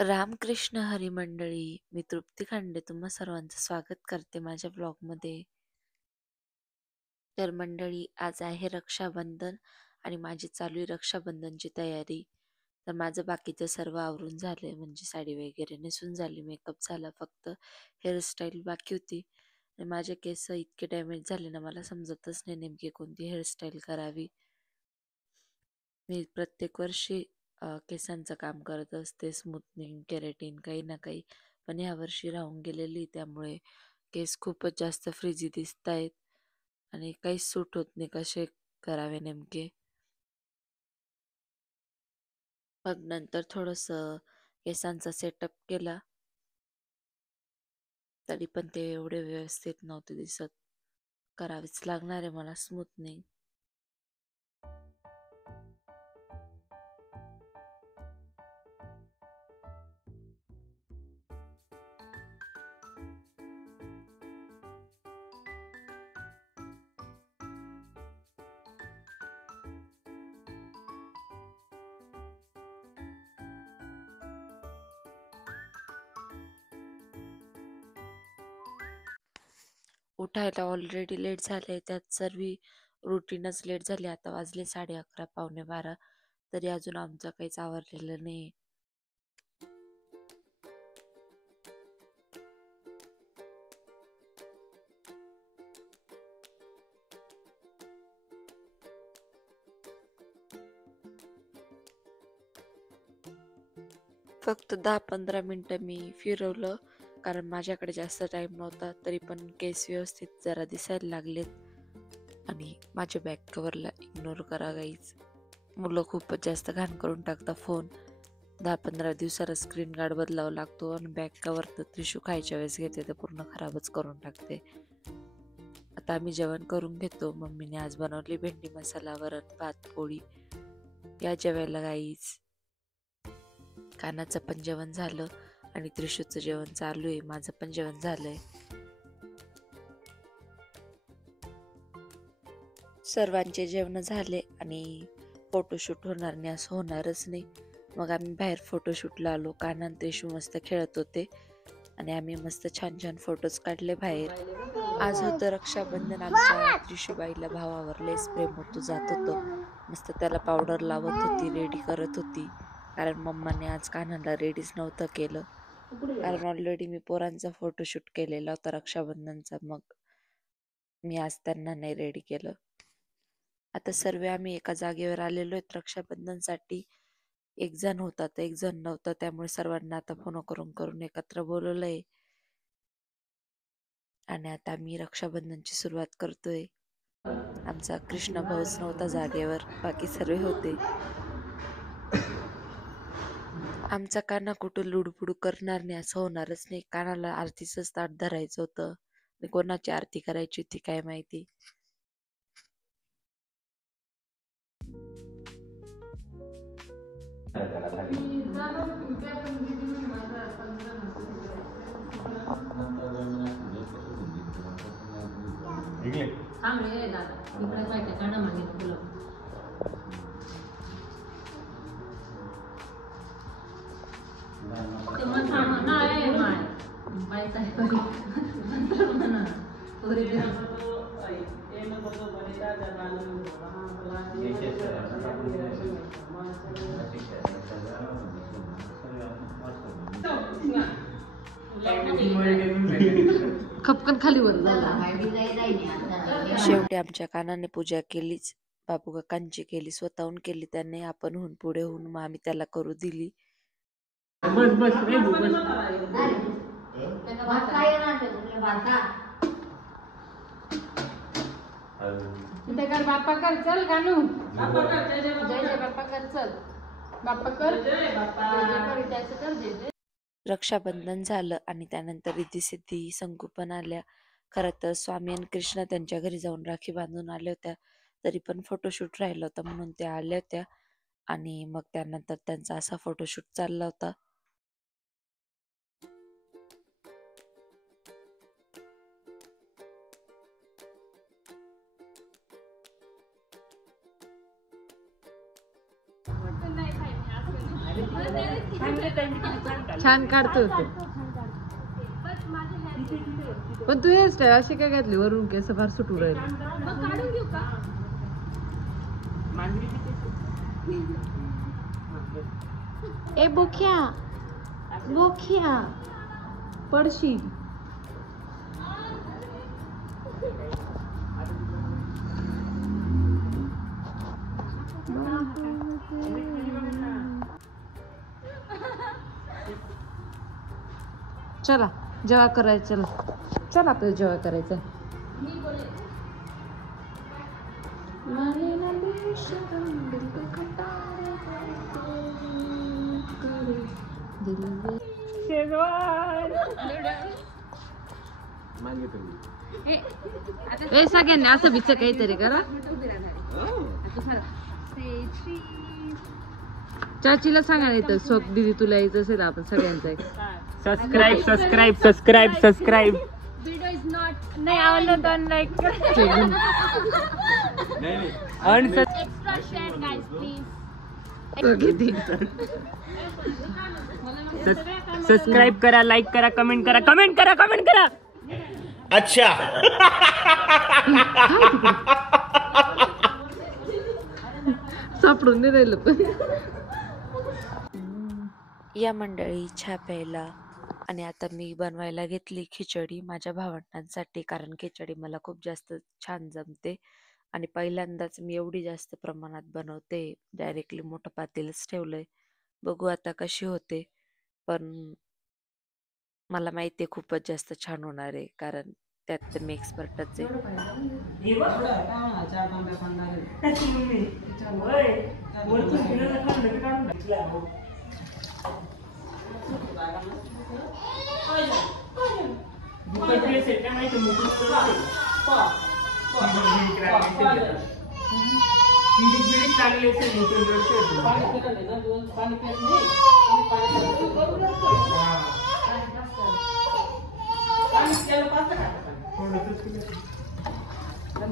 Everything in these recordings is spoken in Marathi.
रामकृष्ण हरी मंडळी, मी तृप्ती खांडे तुम्हा सर्वांचं स्वागत करते माझ्या ब्लॉगमध्ये. तर मंडळी, आज आहे रक्षाबंधन आणि माझी चालू आहे रक्षाबंधनची तयारी. तर माझं बाकीचं सर्व आवरून झालंय, म्हणजे साडी वगैरे नेसून झाली, मेकअप झाला, फक्त हेअरस्टाईल बाकी होती. आणि माझे केस इतके डॅमेज झाले ना, मला समजतच नाही नेमकी कोणती हेअरस्टाईल करावी. मी प्रत्येक वर्षी केसांचं काम करत असते, स्मूथनिंग, केराटिन, काही ना काही. पण यावर्षी राहून गेलेली, त्यामुळे केस खूपच जास्त फ्रिजी दिसत आहेत आणि काहीच सूट होत नाही. कसे करावे नेमके? मग नंतर थोडंसं केसांचा सेटअप केला, तरी पण ते एवढे व्यवस्थित नव्हते दिसत. करावीच लागणार आहे मला स्मूथनिंग. उठायला ऑलरेडी लेट झाले, त्यात सर्व रुटीनच लेट झाली. आता वाजले 11:30, पावणे 12, तरी अजून आमचं काहीच आवरलेलं नाही. फक्त 10-15 मिनटं मी फिरवलं, कारण माझ्याकडे जास्त टाइम नव्हता. तरी पण केस व्यवस्थित जरा दिसायला लागलेत. आणि माझ्या बॅक कव्हरला इग्नोर करा गाईज, मुलं खूपच जास्त घाण करून टाकतात फोन. 10-15 दिवसाला स्क्रीन गार्ड बदलावा लागतो आणि बॅक कव्हर तर त्रिशू खायच्या वेळेस घेते तर पूर्ण खराबच करून टाकते. आता आम्ही जेवण करून घेतो. मम्मीने आज बनवली भेंडी मसाला, वरण, भात, पोळी. या जेवायला गाईज. कानाचं पण जेवण झालं आणि त्रिशूचं जेवण चालू आहे. माझं पण जेवण झालंय. सर्वांचे जेवण झाले आणि फोटोशूट होणार नाही असं होणारच नाही. मग आम्ही बाहेर फोटोशूटला आलो. काना आणि त्रिशू मस्त खेळत होते आणि आम्ही मस्त छान छान फोटोज काढले बाहेर. आज होतं रक्षाबंधन. आमच्या त्रिशूबाईला भावावर लेस प्रेम होतो, जात होतं. मस्त त्याला पावडर लावत होती, रेडी करत होती. कारण मम्माने आज कान्हाला रेडीच नव्हतं केलं, कारण ऑलरेडी मी पोरांचा फोटोशूट केलेला होता रक्षाबंधनचा. मग मी आज त्यांना नाही रेडी केलं. आता सर्व आम्ही एका जागेवर आलेलो आहेत रक्षाबंधनसाठी. एक जण होता तर एक जण नव्हता, त्यामुळे सर्वांना आता फोन करून करून एकत्र बोलवलंय. आणि आता आम्ही रक्षाबंधनची सुरुवात करतोय. आमचा कृष्ण भाऊच नव्हता जागेवर, बाकी सर्व होते. आमचा काना कुठं लुडबुड करणार नाही असं होणारच नाही. कानाला आरतीचंच ताट धरायचं होतं. कोणाची आरती करायची होती काय माहिती. खपकन खाली वर झाला. शेवटी आमच्या कानाने पूजा केलीच. बाबू काकांची केली, स्वतःहून केली त्याने. आपण होऊन पुढे होऊन मग आम्ही त्याला करू दिली. बस बस रे बस. तिथे कर बाप्पा कर, चल कानू. जय जय बाप्पा कर, चल बाप्पा कर, जय कर, त्याचं कर, जय जय. रक्षाबंधन झालं आणि त्यानंतर रिद्धी-सिद्धी, संगोपन आल्या. खरं तर स्वामी आणि कृष्णा त्यांच्या घरी जाऊन राखी बांधून आल्या होत्या, तरी पण फोटोशूट राहिला होता म्हणून त्या आल्या होत्या. आणि मग त्यानंतर त्यांचा असा फोटोशूट चालला होता. छान काढतो पण तू हेअरस्टाईल अशी काय घातली वरून केस फार सुटू राहील. ए बोख्या बोख्या पडशील. चला जेव्हा करायचं चला चला आपल्याला जेव्हा करायचं. सगळ्यांनी असं बिच काहीतरी करा. चाचीला सांगा नाही तर सोप दिदी तुला यायचं असेल आपण सगळ्यांचं subscribe subscribe subscribe subscribe. Video is not नाही आवडलं तर like extra share guys please. Subscribe करा, लाईक करा, कमेंट करा, कमेंट करा, कमेंट करा. अच्छा. सापडून नाही राहिलं पण. या मंडळी चहा प्यायला आणि आता मी बनवायला घेतली खिचडी माझ्या भावंडांसाठी, कारण खिचडी मला खूप जास्त छान जमते आणि पहिल्यांदाच मी एवढी जास्त प्रमाणात बनवते. डायरेक्टली मोठं पातेलच ठेवलंय, बघू आता कशी होते. पण मला माहिती आहे खूपच जास्त छान होणार आहे, कारण त्यात तर मी एक्सपर्टच आहे.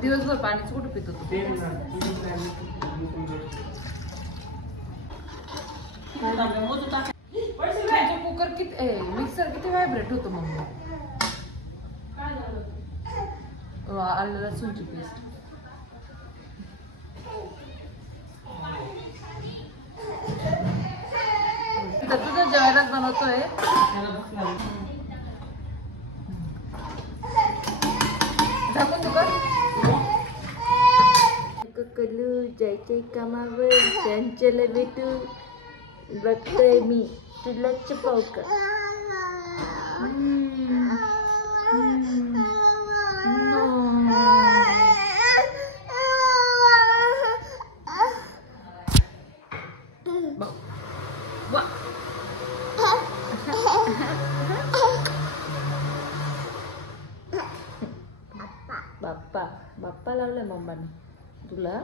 दिवसभर पाणीच कुठं पितो तू? कुकर किती मिक्सर किती व्हायब्रेट होतो मग. आलं लसूणची पेस्ट तुझं जेवायलाच बनवतोय. झाकून तू कर. ककलू जायचे कामावर चंचल भेटू बघतोय मी तुला चपाव का. बाप्पा बाप्पा लावलाय मम्माने तुला.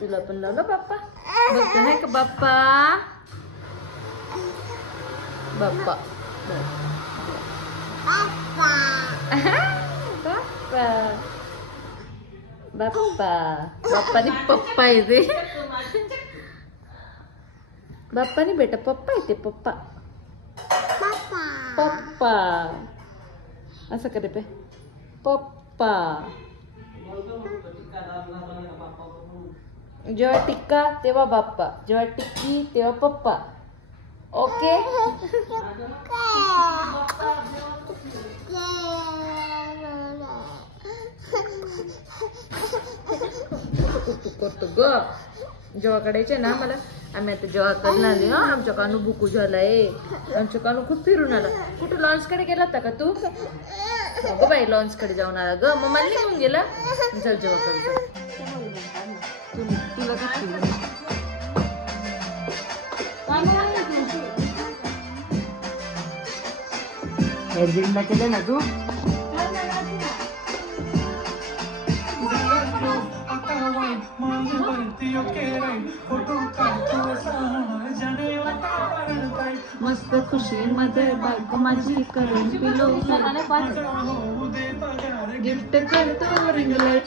तुला पण लावलं बाप्पा. बघतो नाही का बाप्पा. बाप्पा बाप्पा बाप्पा बाप्पानी पप्पा येते. बाप्पानी बेटा पप्पा येते. पप्पा पप्पा असं करे पे. पप्पा जेव्हा टिक्का तेव्हा बाप्पा, जेव्हा टिक्की तेव्हा पप्पा. ओके. करतो ग जेव्हा काढायचे ना मला. आम्ही आता जेव्हा करणार आले. आमच्या कानू बुकू झालाय. आमच्या कानू खूप फिरून आला. कुठं लॉन्च कडे गेला होता का तू? अगं बाई लॉन्च कडे जाऊन आला ग. मग मला निघून गेला. चल जेव्हा करतो तुला एअरबिनला केलं ना तू. मस्त खुशी मध्ये बायको माझी करून पिलो गिफ्ट करतो रिंगलाइट.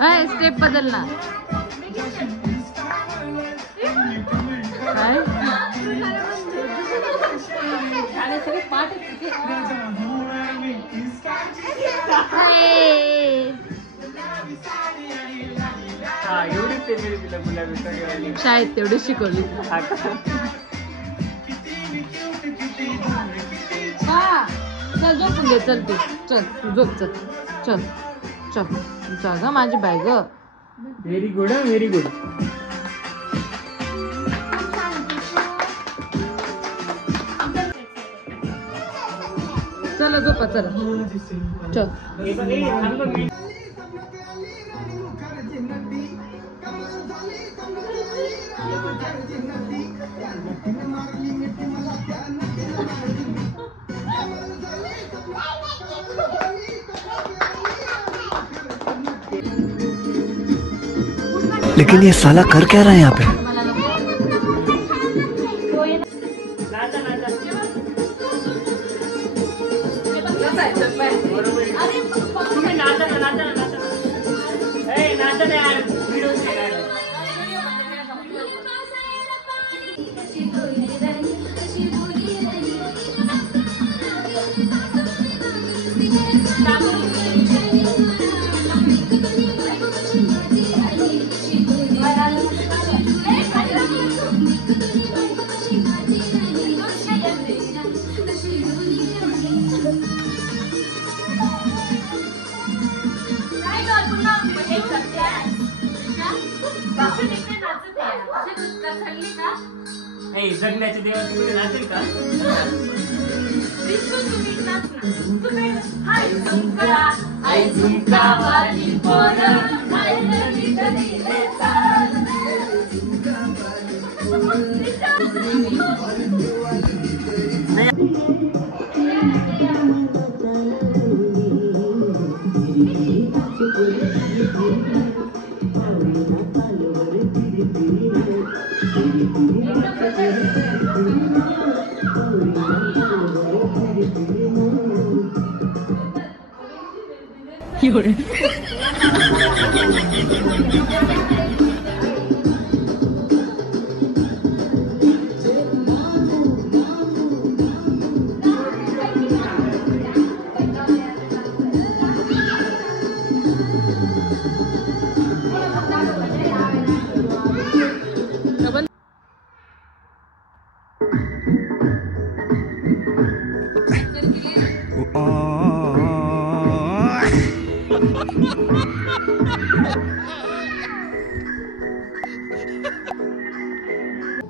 हाय स्टेप बदल ना. काय आणि सगळे पाठ शाळेत तेवढी शिकवली. चल झोपून दे. चल तू झोप. चल जा ग माझी बाय ग. Very good very good. चला झोपा चला. चल लेकिन ये साला कर क्या रहा है यहाँ पे? जगण्याचे देवा तुम्ही नाचेल का?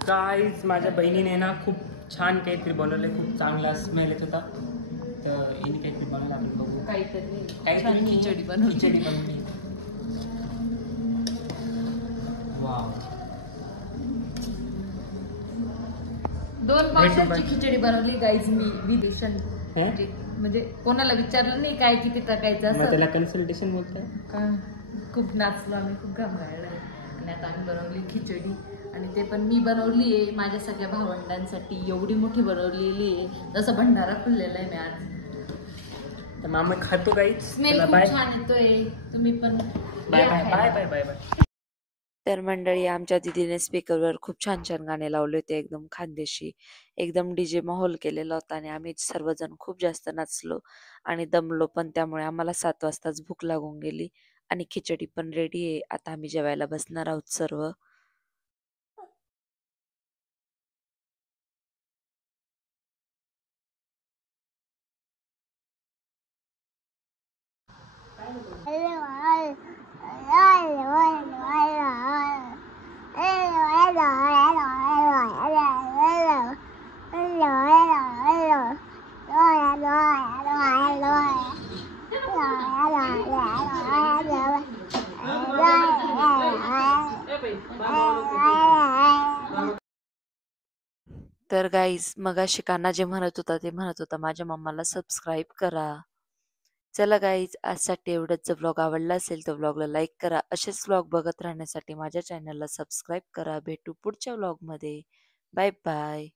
गाईज माझ्या बहिणीने ना खूप छान काहीतरी बनवले. खूप चांगला स्मेल येत होता. तर हिने काहीतरी बनवलं. आपण बघू. काहीतरी खिचडी बनवली. वाव. 2 पावसाची खिचडी बनवली गाईज मी विदेशन. म्हणजे कोणाला विचारलं नाही काय किती टाकायचं असं. त्याला कन्सल्टेशन बोलताय. खूप नाचलो आम्ही. खूप घाम गाळला. आणि आता आम्ही बनवली खिचडी. आणि ते पण मी बनवली आहे माझ्या सगळ्या भावंडांसाठी. एवढी मोठी बनवलेली आहे. जसं भंडारा खुललेला आहे मी आज. तर मामा खातो गाईज. स्मेल खूप छान येतोय. तुम्ही पण bye bye bye bye bye bye. तर मंडळी आमच्या दीदीने स्पीकरवर खूप छान छान गाणे लावले होते. एकदम खानदेशी. एकदम डीजे माहोल केलेला होता आणि आम्ही सर्वजण खूप जास्त नाचलो आणि दमलो पण. त्यामुळे आम्हाला 7 वाजताच भूक लागून गेली आणि खिचडी पण रेडी आहे. आता आम्ही जेवायला बसणार आहोत सर्व. तर गाईज मगाशी कान्हा जे म्हणत होता माझ्या मम्माला सबस्क्राईब करा. चला गाईज आजसाठी एवढंच. जर व्लॉग आवडला असेल तर व्लॉगला लाईक करा. असेच व्लॉग बघत राहण्यासाठी माझ्या चॅनलला सबस्क्राईब करा. भेटू पुढच्या व्लॉगमध्ये. Bye bye.